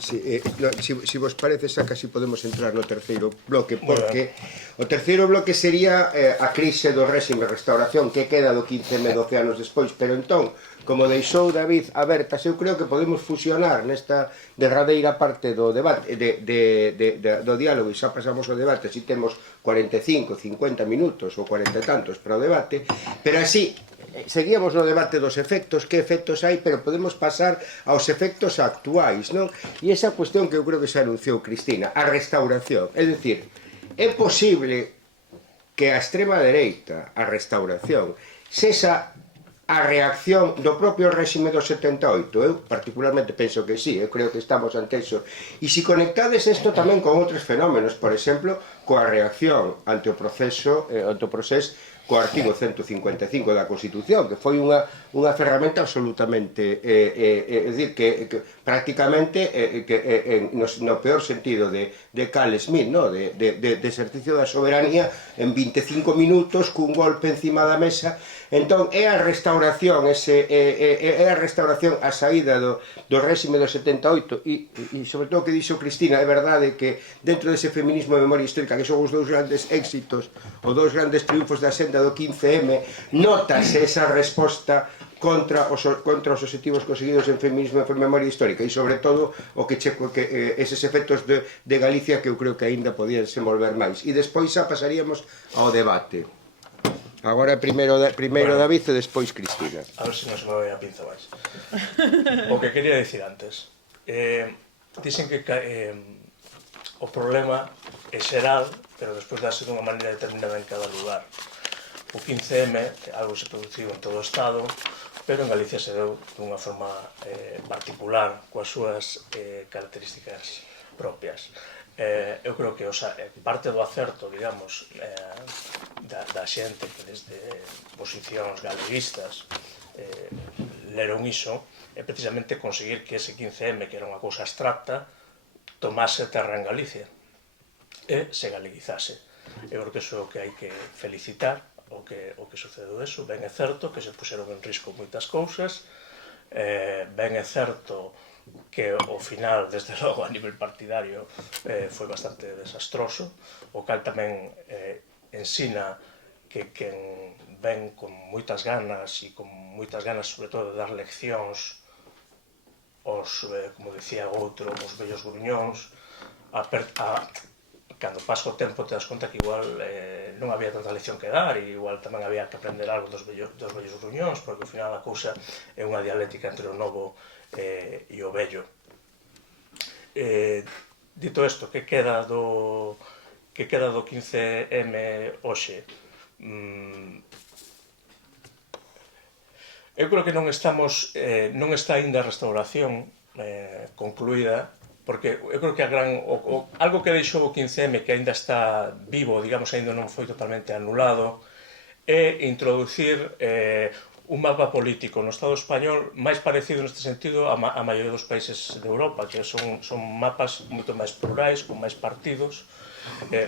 Si vos parece, xa casi podemos entrar no terceiro bloque, porque o terceiro bloque sería a crise do réxime de restauración, que queda do 15M 12 anos despois, pero entón, como deixou David abertas, eu creo que podemos fusionar nesta derradeira parte do debate, do diálogo, e xa pasamos ao debate, si temos 45, 50 minutos ou 40 e tantos para o debate, pero así seguíamos no debate dos efectos, que efectos hai, pero podemos pasar aos efectos actuais, non? E esa cuestión que eu creo que xa anunciou Cristina, a restauración, é dicir, é posible que a extrema dereita, a restauración, sexa a reacción do propio réxime do 78, eu particularmente penso que sí, eu creo que estamos ante eso, e se conectades isto tamén con outros fenómenos, por exemplo, coa reacción ante o proceso, co artigo 155 da Constitución, que foi unha ferramenta absolutamente, é dicir, que prácticamente, no peor sentido de Carl Schmitt, de exercicio da soberanía en 25 minutos, cun golpe encima da mesa. Entón, é a restauración, a saída do réxime do 78, e sobre todo o que dixo Cristina, é verdade que dentro dese feminismo de memoria histórica, que son os dous grandes éxitos, os dous grandes triunfos da senda do 15M, notase esa resposta contra os objetivos conseguidos en feminismo e memoria histórica, e sobre todo eses efectos de Galicia, que eu creo que aínda podían se volver máis. E despois xa pasaríamos ao debate. Agora primeiro David e despois Cristina. A ver se non se me vai a pinza máis. O que quería dicir antes, dicen que o problema é xeral, pero despois dáse dunha maneira determinada en cada lugar. O 15M, algo se produciu en todo o Estado, pero en Galicia se deu dunha forma particular, coas súas características propias. Eu creo que parte do acerto, digamos, da xente que desde posicións galeguistas leron iso, é precisamente conseguir que ese 15M, que era unha cousa abstracta, tomase terra en Galicia e se galeguizase. Eu creo que iso é o que hai que felicitar, o que sucedeu eso. Ben é certo que se puxeron en risco moitas cousas, ben é certo que ao final, desde logo, a nivel partidario, foi bastante desastroso, o cal tamén ensina que quen ven con moitas ganas, e con moitas ganas, sobre todo, de dar leccións aos, como decía outro, os vellos gruñóns, cando pasa o tempo te das conta que igual non había tanta lección que dar, e igual tamén había que aprender algo dos vellos gruñóns, porque ao final a cousa é unha dialéctica entre o novo e o vello. Dito isto, que queda do 15M hoxe? Eu creo que non está aínda a restauración concluída, porque eu creo que algo que deixou o 15M, que aínda está vivo, digamos, aínda non foi totalmente anulado, é introducir un mapa político no Estado español máis parecido neste sentido a maioría dos países de Europa, que son mapas moito máis plurais, con máis partidos.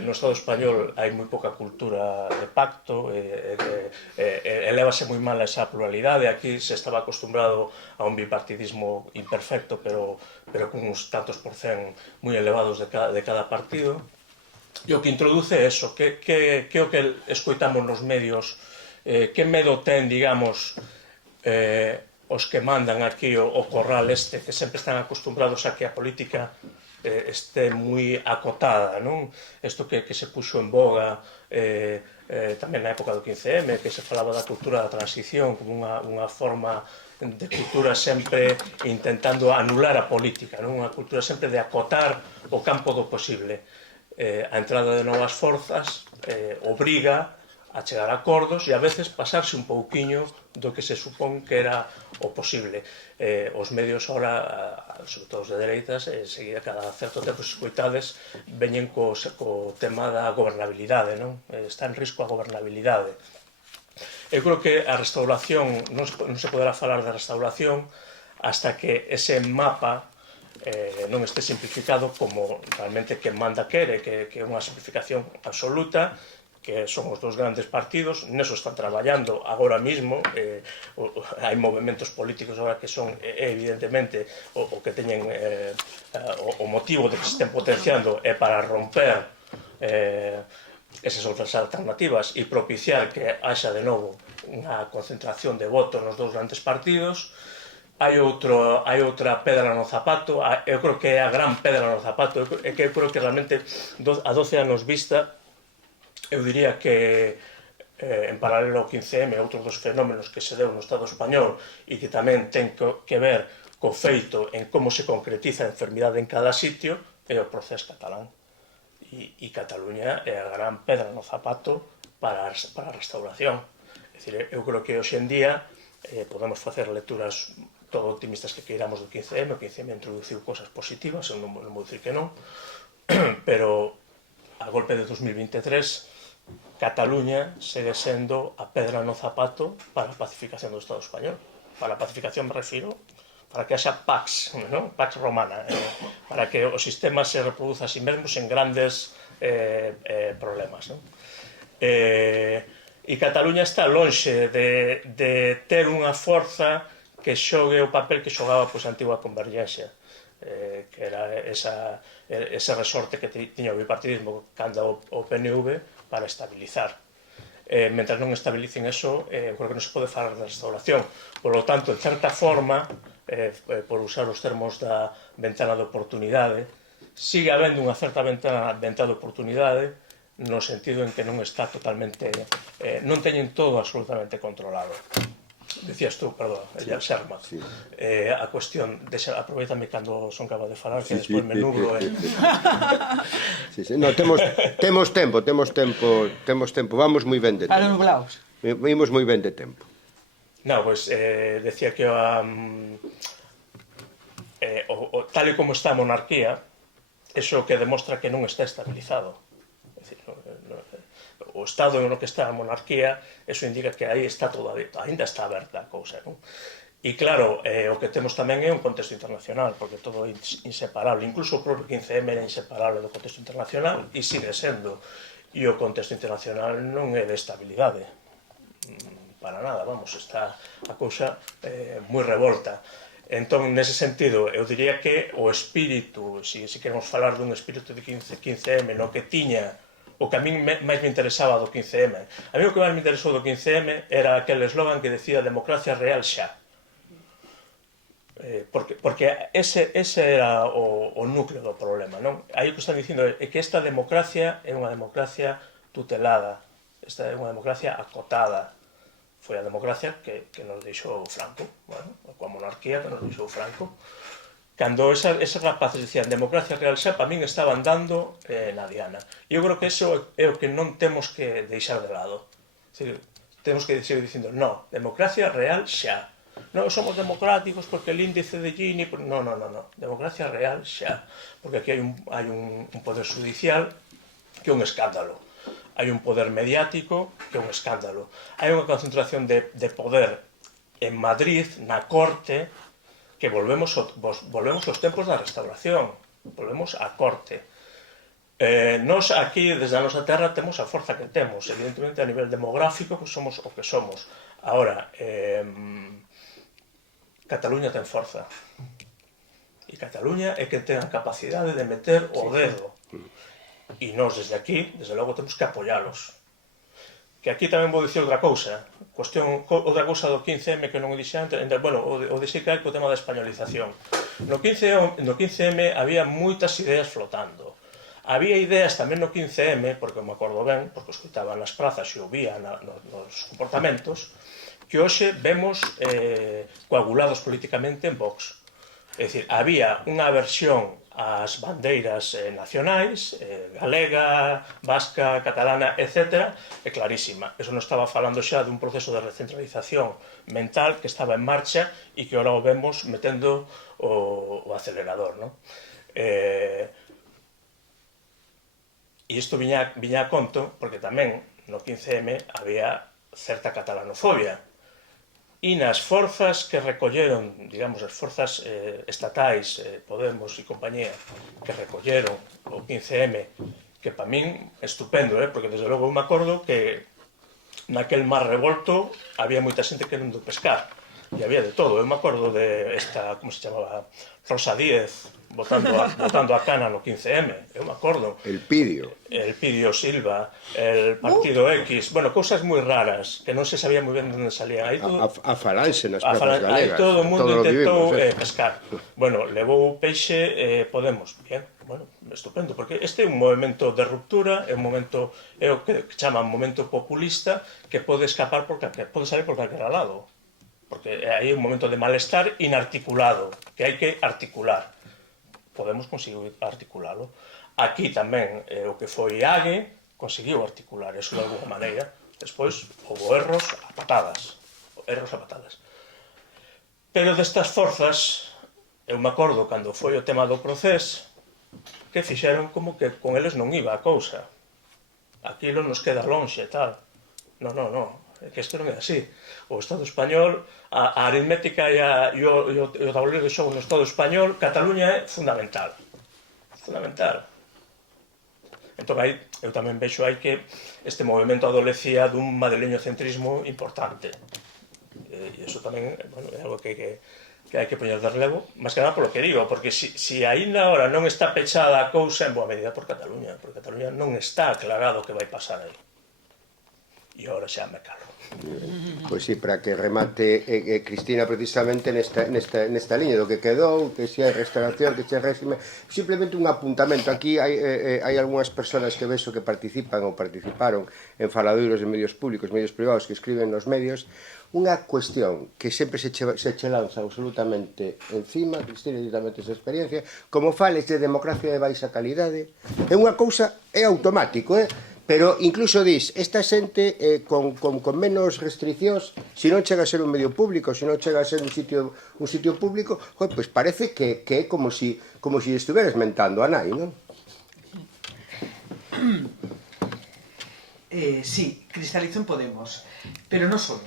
No Estado español hai moi pouca cultura de pacto, elévase moi mal esa pluralidade. Aquí se estaba acostumbrado a un bipartidismo imperfecto, pero con uns tantos por cen moi elevados de cada partido. E o que introduce é eso, que o que escoitamos nos medios, que medo ten, digamos, os que mandan aquí o corral este, que sempre están acostumbrados a que a política este moi acotada, non? Isto que se puxo en boga tamén na época do 15M, que se falaba da cultura da transición como unha forma cultura sempre intentando anular a política, non? Unha cultura sempre de acotar o campo do posible. A entrada de novas forzas obriga a chegar a acordos e a veces pasarse un pouquiño do que se supón que era o posible. Os medios ahora, sobre todo os de dereitas, seguida cada certo tempo se escoitades, veñen co tema da gobernabilidade, non? Está en risco a gobernabilidade. Eu creo que a restauración, non se poderá falar de restauración hasta que ese mapa non este simplificado como realmente quen manda quere, que é unha simplificación absoluta, que son os dos grandes partidos, neso están traballando agora mismo, hai movimentos políticos agora que son evidentemente o que teñen o motivo de que se estén potenciando é para romper esas outras alternativas e propiciar que haxa de novo unha concentración de voto nos dous grandes partidos. Hai outra pedra no zapato, eu creo que é a gran pedra no zapato, é que eu creo que realmente a 12 anos vista eu diría que en paralelo ao 15M outros dos fenómenos que se deu no Estado español e que tamén ten que ver co feito en como se concretiza a enfermidade en cada sitio é o proceso catalán e Cataluña é a gran pedra no zapato para a restauración. É dicir, eu creo que hoxe en día podemos facer lecturas todo optimistas que queiramos do 15M. O 15M introduciu cosas positivas, eu non vou dicir que non, pero a golpe de 2023 Cataluña segue sendo a pedra no zapato para a pacificación do Estado español. Para a pacificación me refiro para que haxa pax, ¿no? Pax romana, para que o sistema se reproduza a sí mesmo sen grandes problemas, ¿no? E Cataluña está lonxe de ter unha forza que xogue o papel que xogaba a antigua Convergencia, que era ese resorte que tiña o bipartidismo cando o PNV para estabilizar. Mentre non estabilicen eso, creo que non se pode falar de restauración. Por lo tanto, en certa forma, por usar os termos da ventana de oportunidade, sigue habendo unha certa ventana de oportunidade no sentido en que non está totalmente, non teñen todo absolutamente controlado. Decías tú, perdón, ella Serma, a cuestión, aproveitame cando son capaz de falar, que despois me nublo. No, temos tempo, vamos moi ben de tempo. Para nublaos. Vimos moi ben de tempo. No, pois, decía que tal e como está a monarquía, eso que demostra que non está estabilizado. É dicir, o estado no que está a monarquía, eso indica que aí está todo abierto, ainda está aberta a cousa, non? E claro, o que temos tamén é un contexto internacional, porque todo é inseparable, incluso o propio 15M era inseparable do contexto internacional e sigue sendo, e o contexto internacional non é de estabilidade, para nada, vamos, está a cousa moi revolta. Entón, nese sentido, eu diría que o espírito, se queremos falar dun espírito de 15M, no que tiña o que a min máis me interesaba do 15M. A mí o que máis me interesou do 15M era aquel eslogan que decía democracia real xa. Porque ese era o núcleo do problema, non? Aí o que están dicindo é que esta democracia é unha democracia tutelada, esta é unha democracia acotada. Foi a democracia que nos deixou Franco, bueno, coa monarquía que nos deixou Franco. Cando eses rapaces dicían democracia real xa, para min estaban dando na diana. E eu creo que eso é o que non temos que deixar de lado. Temos que seguir dicindo, no, democracia real xa. Non somos democráticos porque el índice de Gini... No, democracia real xa. Porque aquí hai un poder judicial que é un escándalo. Hai un poder mediático que é un escándalo. Hai unha concentración de poder en Madrid, na corte, que volvemos aos tempos da restauración, volvemos á corte. Nos aquí, desde a nosa terra, temos a forza que temos, evidentemente a nivel demográfico, pues somos o que somos. Ahora, Cataluña ten forza, e Cataluña é que ten a capacidade de meter o dedo, e nós desde aquí, desde logo, temos que apoialos. Que aquí tamén vou dicir outra cousa, outra cousa do 15M que non o dixe antes, bueno, o dixei que co tema da españolización. No 15M había moitas ideas flotando. Había ideas tamén no 15M, porque me acordo ben, porque escoitaba nas prazas e o vía nos comportamentos, que hoxe vemos coagulados políticamente en Vox. É dicir, había unha versión ás bandeiras nacionais, galega, vasca, catalana, etc., é clarísima. Eso non estaba falando xa dun proceso de recentralización mental que estaba en marcha e que ahora o vemos metendo o acelerador, non? E isto viña a conto porque tamén no 15M había certa catalanofobia. E nas forzas que recolleron, digamos, as forzas estatais, Podemos e compañía, que recolleron o 15M, que para min estupendo, porque desde logo eu me acordo que naquel mar revolto había moita xente querendo pescar, e había de todo. Eu me acordo de esta, como se chamaba, Rosa Díez, botando a cana no 15M, eu me acordo. El Pidio Silva, el Partido X, bueno, cousas moi raras, que non se sabía moi ben onde salían. a falanxe nas propias galegas. Aí todo o mundo intentou vivimos, pescar. Bueno, levou peixe Podemos, bien, bueno, estupendo, porque este é un movimento de ruptura, é un momento, é o que chaman momento populista, que pode escapar pode salir por calquera lado, porque aí é un momento de malestar inarticulado, que hai que articular. Podemos conseguir articulalo. Aquí tamén o que foi Ague conseguiu articular eso de alguma maneira. Despois houve erros a patadas. Pero destas forzas, eu me acordo cando foi o tema do Procés, que fixeron como que con eles non iba a cousa. Aquilo nos queda lonxe e tal. Non, é que isto non é así. O Estado español, a aritmética e o tabuleiro de xogo no Estado español, Cataluña é fundamental. Entón, eu tamén vexo aí que este movimento adolecía dun madrileño-centrismo importante. E iso tamén é algo que hai que poñer de relevo, máis que nada polo que digo, porque se aínda agora non está pechada a cousa, en boa medida por Cataluña, porque Cataluña non está aclarado o que vai pasar aí. E agora xa me calo. Pois sí, para que remate Cristina precisamente nesta liña do que quedou, que se hai restauración, que se hai réxime, simplemente un apuntamento. Aquí hai algunhas persoas que vexo que participan ou participaron en faladoiros de medios públicos, medios privados, que escriben nos medios. Unha cuestión que sempre se che lanza absolutamente encima, Cristina, e tamén tes experiencia, como fales de democracia de baixa calidade, é unha cousa, é automático, pero incluso dis, esta xente con menos restriccións, se non chega a ser un medio público, se non chega a ser un sitio público, pois parece que é como si estuveras mentando a nai, non? Sí, cristalizó en Podemos, pero no solo.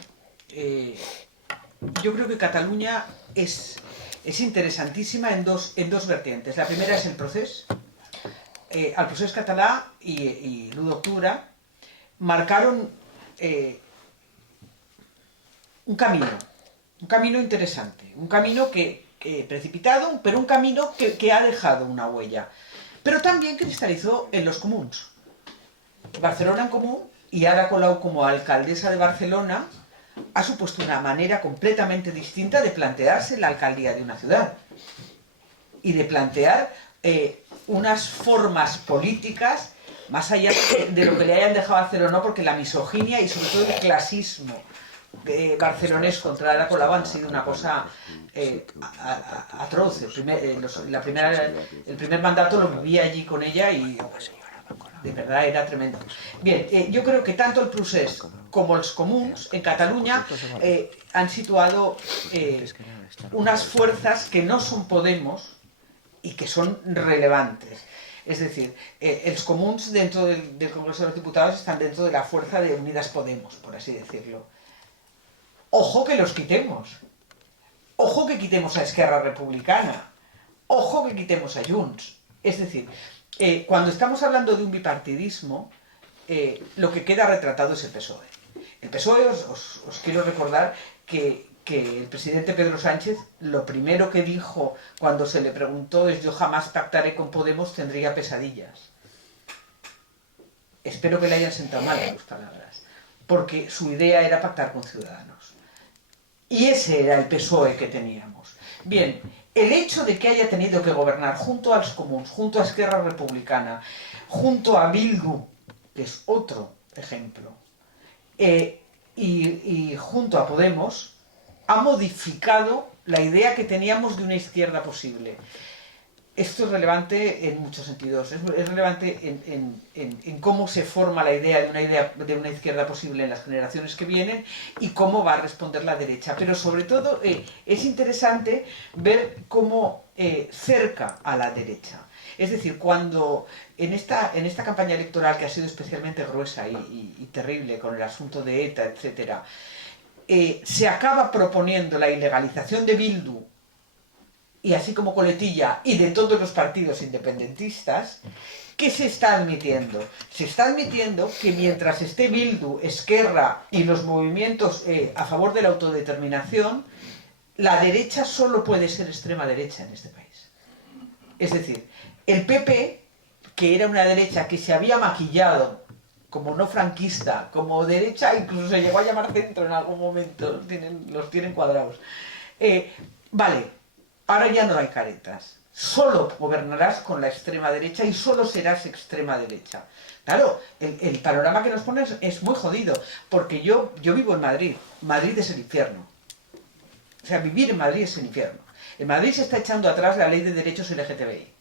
Yo creo que Cataluña es interesantísima en dos vertientes. La primera es el proceso. Al procés català i l'1 d'octubre marcaron un camino interesante, un camino precipitado, pero un camino que ha dejado una huella. Pero también cristalizó en los comuns. Barcelona en común, y Ada Colau como alcaldesa de Barcelona ha supuesto una manera completamente distinta de plantearse la alcaldía de una ciudad y de plantear unas formas políticas más allá de lo que le hayan dejado hacer o no, porque la misoginia y sobre todo el clasismo barcelonés contra Ada Colau han sido una cosa atroz. El primer mandato lo viví allí con ella y de verdad era tremendo. Bien, yo creo que tanto el procés como los comuns en Cataluña han situado unas fuerzas que no son Podemos y que son relevantes. Es decir, los comuns dentro del Congreso de los Diputados están dentro de la fuerza de Unidas Podemos, por así decirlo. Ojo que los quitemos. Ojo que quitemos a Esquerra Republicana. Ojo que quitemos a Junts. Es decir, cuando estamos hablando de un bipartidismo, lo que queda retratado es el PSOE. El PSOE, os quiero recordar que el presidente Pedro Sánchez lo primero que dijo cuando se le preguntó es: yo jamás pactaré con Podemos, tendría pesadillas. Espero que le hayan sentado mal sus palabras, porque su idea era pactar con Ciudadanos. Y ese era el PSOE que teníamos. Bien, el hecho de que haya tenido que gobernar junto a los comuns, junto a Esquerra Republicana, junto a Bildu, que es otro ejemplo, y junto a Podemos ha modificado la idea que teníamos de una izquierda posible. Esto es relevante en muchos sentidos. Es relevante en cómo se forma la idea de una izquierda posible en las generaciones que vienen y cómo va a responder la derecha. Pero sobre todo es interesante ver cómo cerca a la derecha. Es decir, cuando en esta campaña electoral, que ha sido especialmente gruesa y terrible con el asunto de ETA, etc., se acaba proponiendo la ilegalización de Bildu, y así como coletilla, y de todos los partidos independentistas, ¿qué se está admitiendo? Se está admitiendo que mientras esté Bildu, Esquerra y los movimientos a favor de la autodeterminación, la derecha solo puede ser extrema derecha en este país. Es decir, el PP, que era una derecha que se había maquillado como no franquista, como derecha, incluso se llegó a llamar centro en algún momento, los tienen cuadrados. Vale. Ahora ya no hay caretas. Solo gobernarás con la extrema derecha y solo serás extrema derecha. Claro, el panorama que nos pones es muy jodido, porque yo vivo en Madrid. Madrid es el infierno. O sea, vivir en Madrid es el infierno. En Madrid se está echando atrás la ley de derechos LGTBI.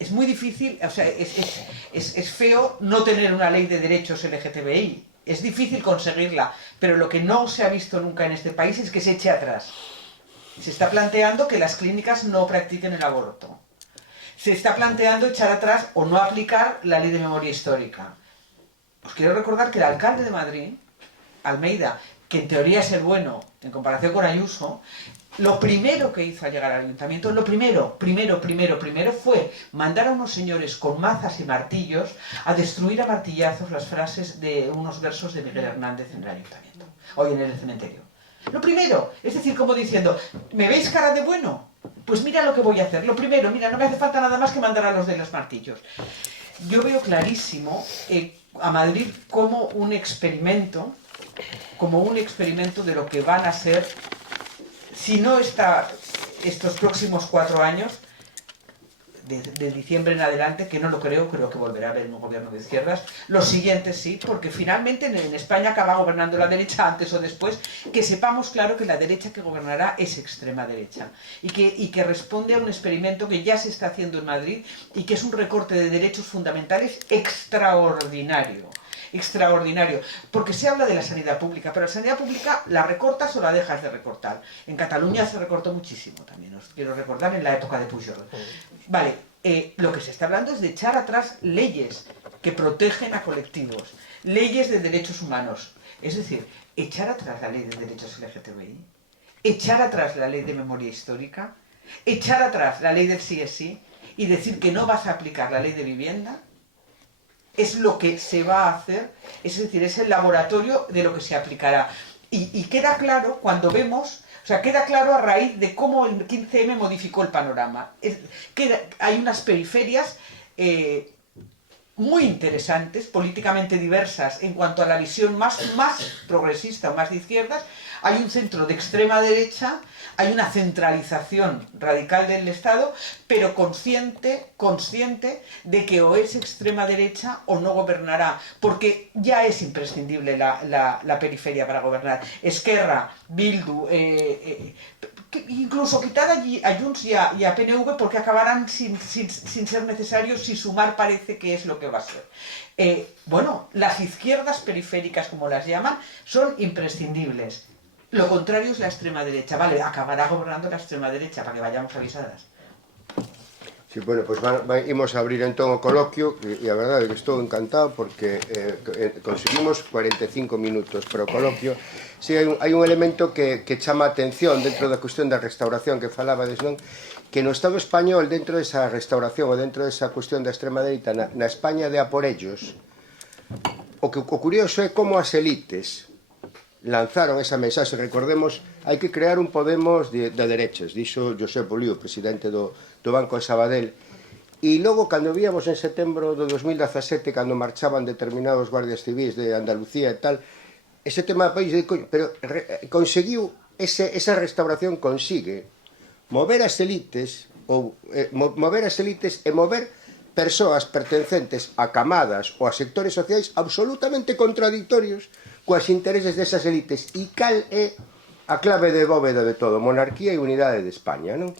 Es muy difícil, o sea, es feo no tener una ley de derechos LGTBI. Es difícil conseguirla, pero lo que no se ha visto nunca en este país es que se eche atrás. Se está planteando que las clínicas no practiquen el aborto. Se está planteando echar atrás o no aplicar la ley de memoria histórica. Os quiero recordar que el alcalde de Madrid, Almeida, que en teoría es el bueno en comparación con Ayuso, lo primero que hizo al llegar al ayuntamiento, lo primero fue mandar a unos señores con mazas y martillos a destruir a martillazos las frases de unos versos de Miguel Hernández en el ayuntamiento, hoy en el cementerio. Lo primero, es decir, como diciendo, ¿me veis cara de bueno? Pues mira lo que voy a hacer. Lo primero, mira, no me hace falta nada más que mandar a los de los martillos. Yo veo clarísimo a Madrid como un experimento de lo que van a ser, si no estos próximos 4 años, de diciembre en adelante, que no lo creo que volverá a haber un gobierno de izquierdas. Los siguientes sí, porque finalmente en España acaba gobernando la derecha antes o después, que sepamos claro que la derecha que gobernará es extrema derecha y que responde a un experimento que ya se está haciendo en Madrid y que es un recorte de derechos fundamentales extraordinario. Extraordinario, porque se habla de la sanidad pública, pero la sanidad pública la recortas o la dejas de recortar. En Cataluña se recortó muchísimo también, os quiero recordar, en la época de Pujol. Vale, lo que se está hablando es de echar atrás leyes que protegen a colectivos, leyes de derechos humanos, es decir, echar atrás la ley de derechos LGTBI, echar atrás la ley de memoria histórica, echar atrás la ley del sí es sí y decir que no vas a aplicar la ley de vivienda. Es lo que se va a hacer, es decir, es el laboratorio de lo que se aplicará. Y queda claro cuando vemos, o sea, queda claro a raíz de cómo el 15M modificó el panorama. Hay unas periferias muy interesantes, políticamente diversas en cuanto a la visión más progresista o más de izquierdas. Hay un centro de extrema derecha, hay una centralización radical del Estado, pero consciente de que o es extrema derecha o no gobernará, porque ya es imprescindible la periferia para gobernar. Esquerra, Bildu, incluso quitar a Junts y a PNV, porque acabarán sin ser necesarios si sumar parece que es lo que va a ser. Bueno, las izquierdas periféricas, como las llaman, son imprescindibles. Lo contrario es la extrema derecha. Vale, acabará gobernando la extrema derecha, para que vayamos avisadas. Sí, bueno, pues imos a abrir entón o coloquio e a verdade é que estou encantado porque conseguimos 45 minutos para o coloquio. Si hai un elemento que chama a atención dentro da cuestión da restauración que falabades, non? Que no Estado español, dentro desa restauración ou dentro desa cuestión da extrema dereita, na España de a por ellos, o curioso é como as elites lanzaron esa mensaxe. Recordemos, hai que crear un Podemos de derechas, dixo José Poliu, presidente do Banco de Sabadell. E logo, cando víamos en setembro do 2017, cando marchaban determinados guardias civis de Andalucía e tal, ese tema do país, pero conseguiu, esa restauración consigue mover as elites e mover persoas pertencentes a camadas ou a sectores sociais absolutamente contradictorios coas intereses desas elites. E cal é a clave de bóveda de todo? Monarquía e unidade de España, non?